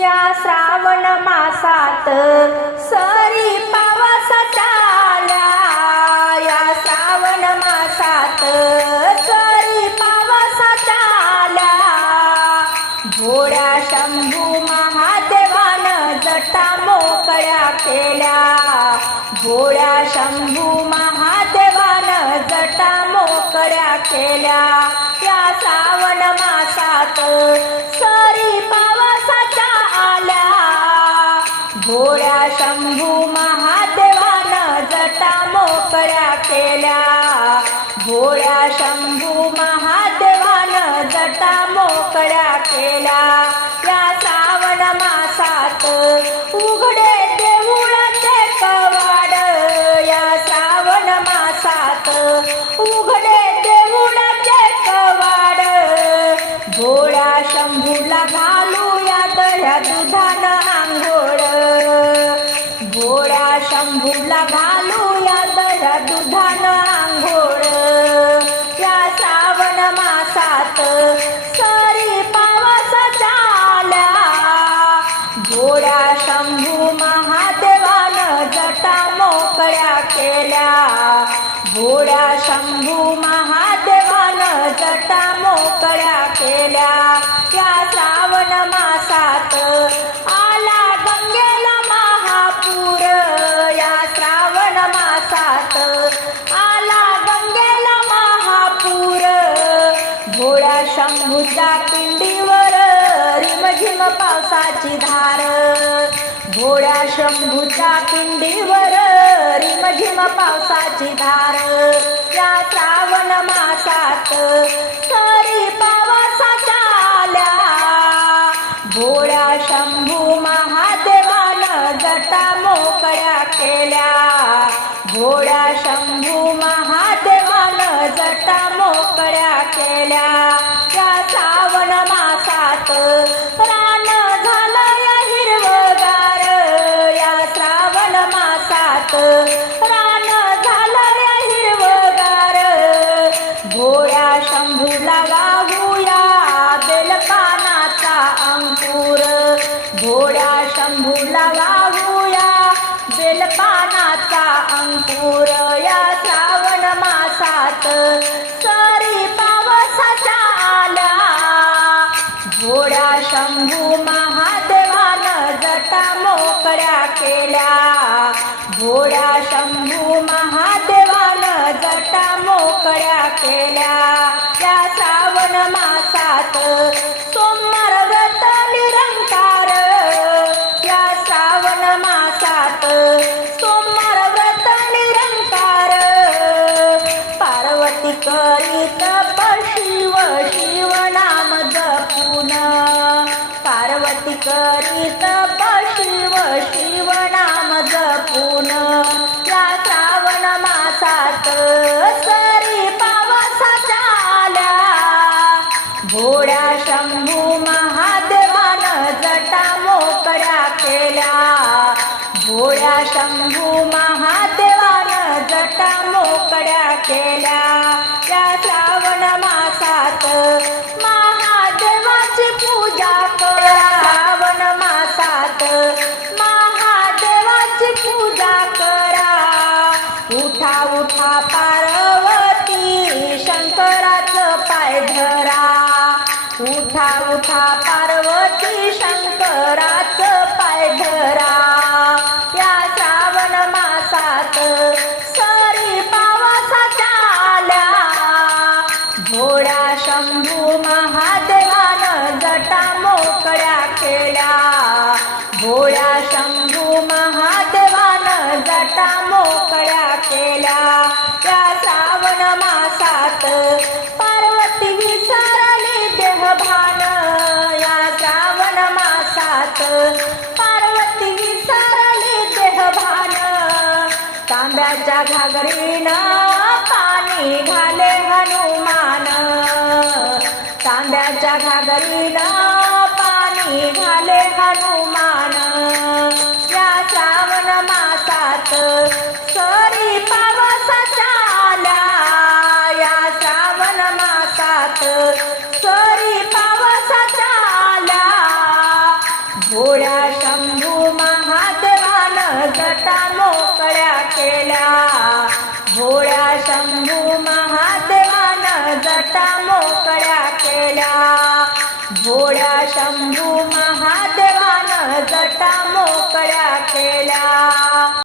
या श्रावण मासात सरी पावस आल्या. या श्रावण मासात सरी पावस आला भोळ्या शंभू महादेवानं जटा मोकळ्या केल्या. भोळ्या शंभू महादेवानं जटा मोकळ्या केल्या. या श्रावण मासात भोळ्या शंभू महादेवानं जटा मोकळ्या केल्या. भोळ्या शंभू महादेवानं जटा मोकळ्या केल्या. या श्रावण मासात उघडे देऊळाचे कवाड. या श्रावण मासात उघडे देऊळाचे कवाड. भोळ्या शंभूला घालूया दह्या दुधाना. मासात सारी पावसाच्या आल्या भोळ्या शंभू महादेवानं जटा मोकळ्या केल्या. घोड्या शंभू शंभूच्या पिंडीवर रिमझिम पावसाची धार. भोळ्या शंभूच्या पिंडीवर रिमझिम पावसाची धार. या श्रावण मासात सारी पावसाच्या आल्या. भोळ्या शंभू महा मोकळ्या केल्या. या श्रावण मासात रान झालं या हिरवगार. या श्रावण मासात रान झालं या हिरवगार. भोळ्या शंभूला गाऊया बेलपानाचा अंकुर. भोळ्या शंभूला गाऊया बेलपानाचा अंकुर. शंभू महादेवानं जटा मोकळ्या केल्या. भोळ्या शंभू महादेवानं जटा मोकळ्या केल्या. या श्रावण मासात सोमवार व्रत निरंकार. या श्रावण मासात सोमवार व्रत निरंकार. पार्वती करीत शिव शिव नाम जपून. पार्वती करीत शिव शिव नाम जपून या श्रावण मासात सरी पावसाच्या आल्या भोळ्या शंभू महादेवानं जटा मोकळ्या केल्या. भोळ्या शंभू महादेवानं जटा मोकळ्या केल्या. या श्रावण मा थोड्या शंभू महादेवानं जटा मोकळ्या केल्या. भोळ्या शंभू महादेवानं जटा मोकळ्या केल्या. त्या श्रावण मासात पार्वती विसरली देहभान. या श्रावण मासात पार्वती विसरली देहभान. तांब्याच्या घागरीनं पाणी घाले हनुमान नदीला पाणी झाले हनुमान. या श्रावण मासात सरी पावस आला या श्रावण मासात सरी पावस आला भोळ्या शंभू महादेवान जटा मोकळ्या केल्या. महादेवानं जटा